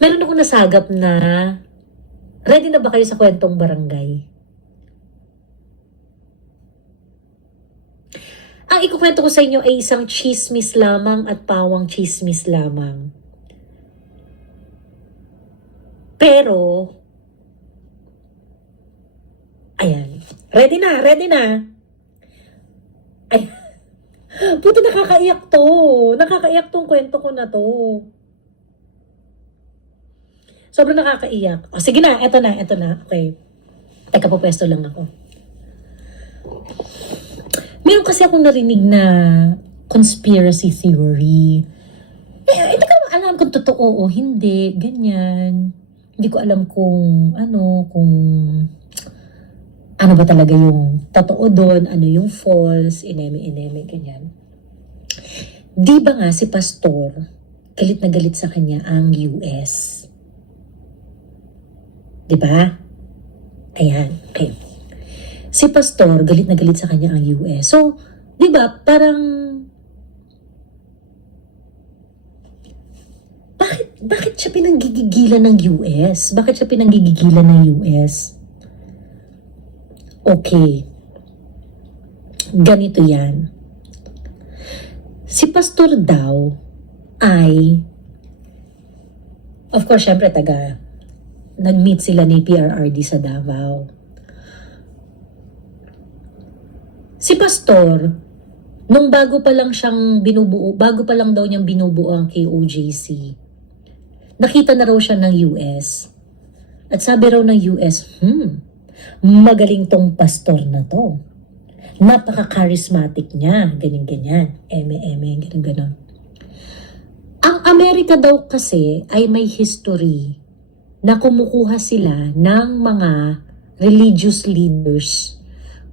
Meron ako nasagap na, ready na ba kayo sa kwentong barangay? Ang ikukwento ko sa inyo ay isang chismis lamang at pawang chismis lamang. Pero, ayan, ready na, ready na. Ay, puto nakakaiyak to. Nakakaiyak tong kwento ko na to. Sobrang nakakaiyak. O, sige na, eto na, eto na. Okay. Teka, pupwesto lang ako. Meron kasi akong narinig na conspiracy theory. Hindi ko alam kung totoo o hindi. Ganyan. Hindi ko alam kung ano ba talaga yung totoo doon, ano yung false, ineme, ganyan. Di ba nga si Pastor, galit na galit sa kanya ang US? Di ba? Ayan, okay. Si Pastor, galit na galit sa kanya ang US. So, di ba, parang, bakit siya pinanggigigilan ng US? Bakit siya pinanggigigilan ng US? Okay. Ganito yan. Si Pastor daw ay, of course, syempre nag-meet sila ni PRRD sa Davao. Si Pastor, nung bago pa lang daw niyang binubuo ang KOJC, nakita na raw siya ng US. At sabi raw ng US, magaling tong pastor na to. Napaka-charismatic niya, ganyan-ganyan, ganyan-ganon. Ang Amerika daw kasi ay may history na kumukuha sila ng mga religious leaders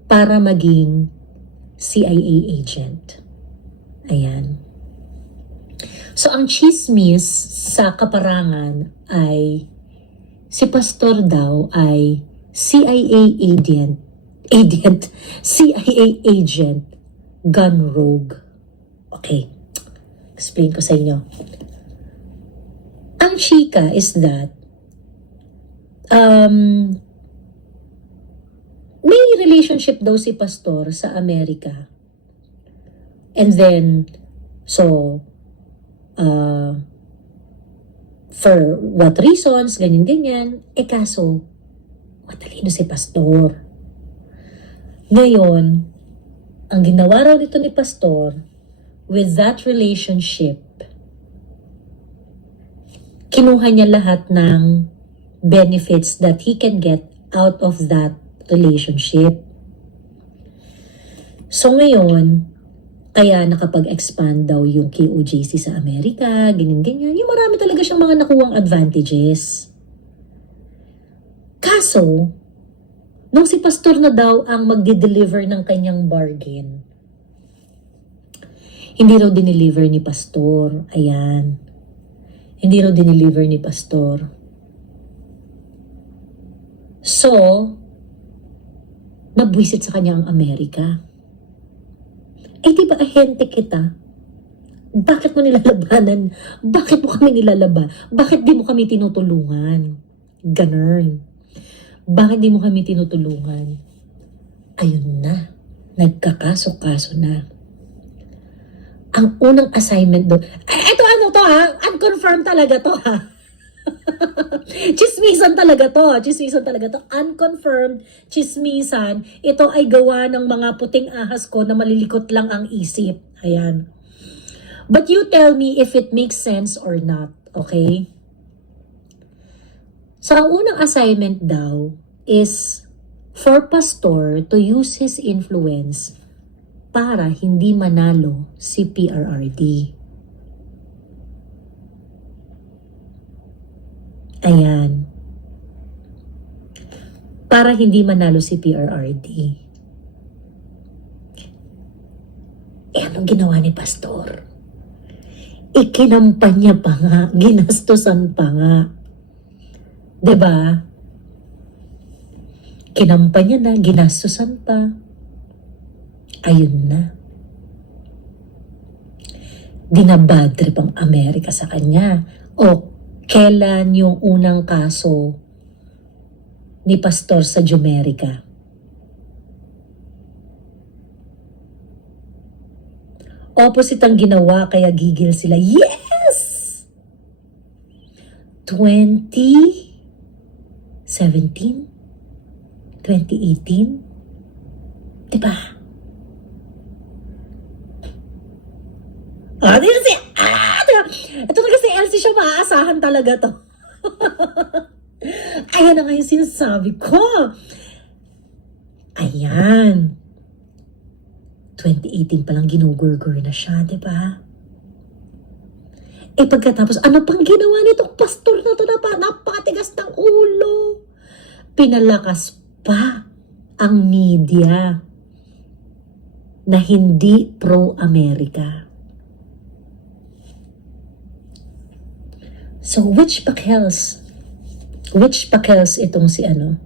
para maging CIA agent. Ayan. So, ang chismis sa kaparangan ay si Pastor daw ay CIA agent gone rogue. Okay. Explain ko sa inyo. Ang chika is that may relationship daw si Pastor sa Amerika. And then, so, for what reasons, ganyan-ganyan, kaso, matalino si Pastor. Ngayon, ang ginawa raw nito ni Pastor, with that relationship, kinuha niya lahat ng benefits that he can get out of that relationship. So ngayon, kaya nakapag-expand daw yung KOJC sa Amerika, ganyan-ganyan. Yung marami talaga siyang mga nakuwang advantages. Kaso, nung si Pastor na daw ang magde-deliver ng kanyang bargain, hindi raw dineliver ni Pastor. Ayan. Hindi raw dineliver ni Pastor. So, mabwisit sa kanya ang Amerika. Di ba ahente kita? Bakit mo nilalabanan? Bakit mo kami nilalaba? Bakit di mo kami tinutulungan? Ganun. Bakit di mo kami tinutulungan? Ayun na. Nagkakaso-kaso na. Ang unang assignment doon, eto ano to ha? Unconfirmed talaga to ha? Chismisan talaga to. Unconfirmed chismisan. Ito ay gawa ng mga puting ahas ko na malilikot lang ang isip. Ayan. But you tell me if it makes sense or not. Okay? So, ang unang assignment daw is for Pastor to use his influence para hindi manalo si PRRD. Ayan. Para hindi manalo si PRRD. Anong ginawa ni Pastor? Ikinampanya pa nga, ginastusan pa nga. Diba? Kinampanya na, ginastusan pa. Ayun na. Dinabadrip ang Amerika sa kanya. O, Kailan yung unang kaso ni Pastor sa Jumerica? Opposite ang ginawa, kaya gigil sila. Yes! 2017? 2018? Diba? Di kasi, diba? Ito na kasi LC siya, maaasahan talaga to. Ayan na nga yung sinasabi ko. Ayan. 2018 palang ginugurgur na siya, di ba? Pagkatapos, ano pang ginawa nitong pastor na to na napakatigas ng ulo? Pinalakas pa ang media na hindi pro-America. So, which pakels? Which pakels itong si ano?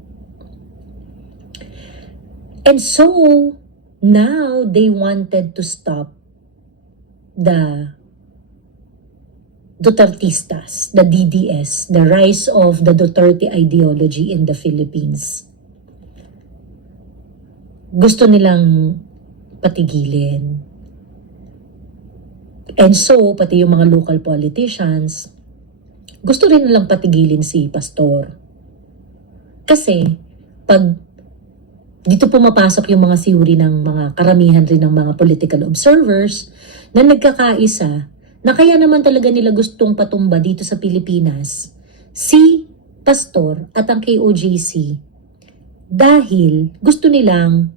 And so, now they wanted to stop the Dutertistas, the DDS, the rise of the Duterte ideology in the Philippines. Gusto nilang patigilin. And so, pati yung mga local politicians, gusto rin nilang patigilin si Pastor. Kasi, pag dito pumapasok yung mga theory ng mga karamihan rin ng mga political observers na nagkakaisa na kaya naman talaga nila gustong patumba dito sa Pilipinas si Pastor at ang KOJC dahil gusto nilang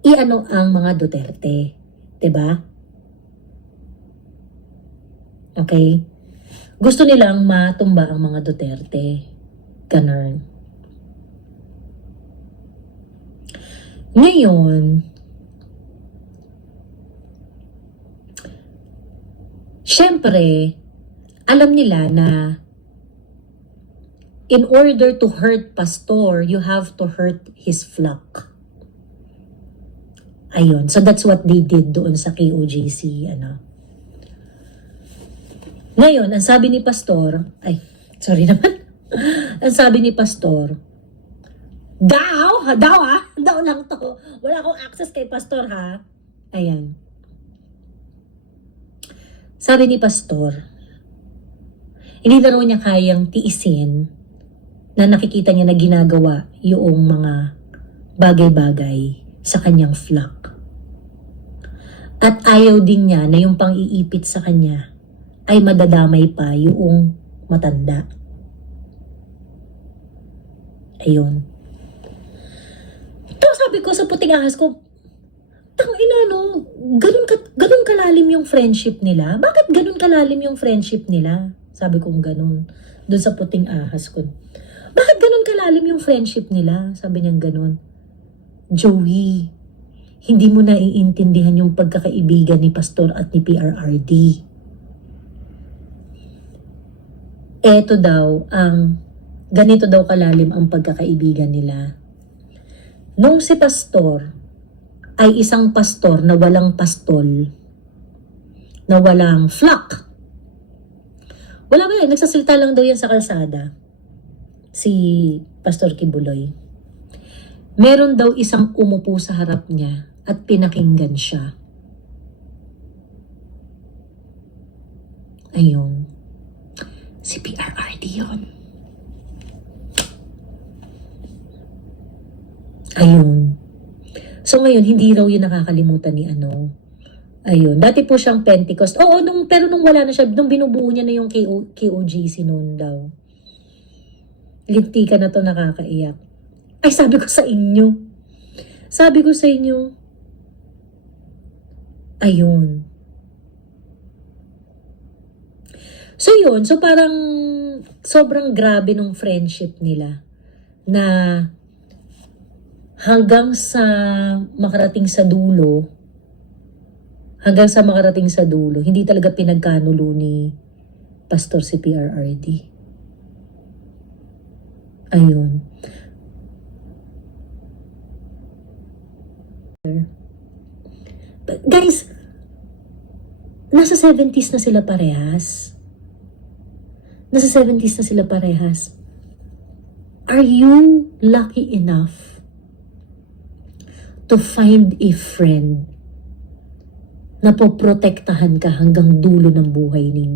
iano ang mga Duterte. 'Di ba? Okay? Gusto nilang matumba ang mga Duterte. Ganun. Ngayon, syempre, alam nila na in order to hurt Pastor, you have to hurt his flock. Ayun. So that's what they did doon sa KOJC. Ngayon, ang sabi ni Pastor, sorry naman. Ang sabi ni Pastor, daw lang to. Wala akong access kay Pastor, ha? Ayan. Sabi ni Pastor, hindi na raw niya kayang tiisin na nakikita niya na ginagawa yung mga bagay-bagay sa kanyang flock. At ayaw din niya na yung pang-iipit sa kanya ay madadamay pa yung matanda. Ayun. Ito sabi ko sa puting ahas ko, ganun kalalim yung friendship nila? Bakit ganun kalalim yung friendship nila? Sabi kong ganun. Doon sa puting ahas ko. Bakit ganun kalalim yung friendship nila? Sabi niyang ganun. Joey, hindi mo naiintindihan yung pagkakaibigan ni Pastor at ni PRRD. Ganito daw kalalim ang pagkakaibigan nila. Nung si Pastor ay isang pastor na walang pastol, na walang flock. Wala ba yan? Nagsasalita lang daw yan sa kalsada. Si Pastor Kibuloy. Meron daw isang umupo sa harap niya at pinakinggan siya. Ayun. Si PRRD yun. Ayun. So ngayon, hindi raw yun nakakalimutan ni Ayun. Dati po siyang Pentecost. Oo, pero nung wala na siya, nung binubuo niya na yung KOGC noon daw. Linti ka na to, nakakaiyak. Ay, sabi ko sa inyo. Ayun. So yun, so parang sobrang grabe nung friendship nila na hanggang sa makarating sa dulo, hindi talaga pinagkanulo ni Pastor si PRRD. Ayun. But guys, nasa 70s na sila parehas. Nasa 70s na sila parehas. Are you lucky enough to find a friend na poprotektahan ka hanggang dulo ng buhay ninyo?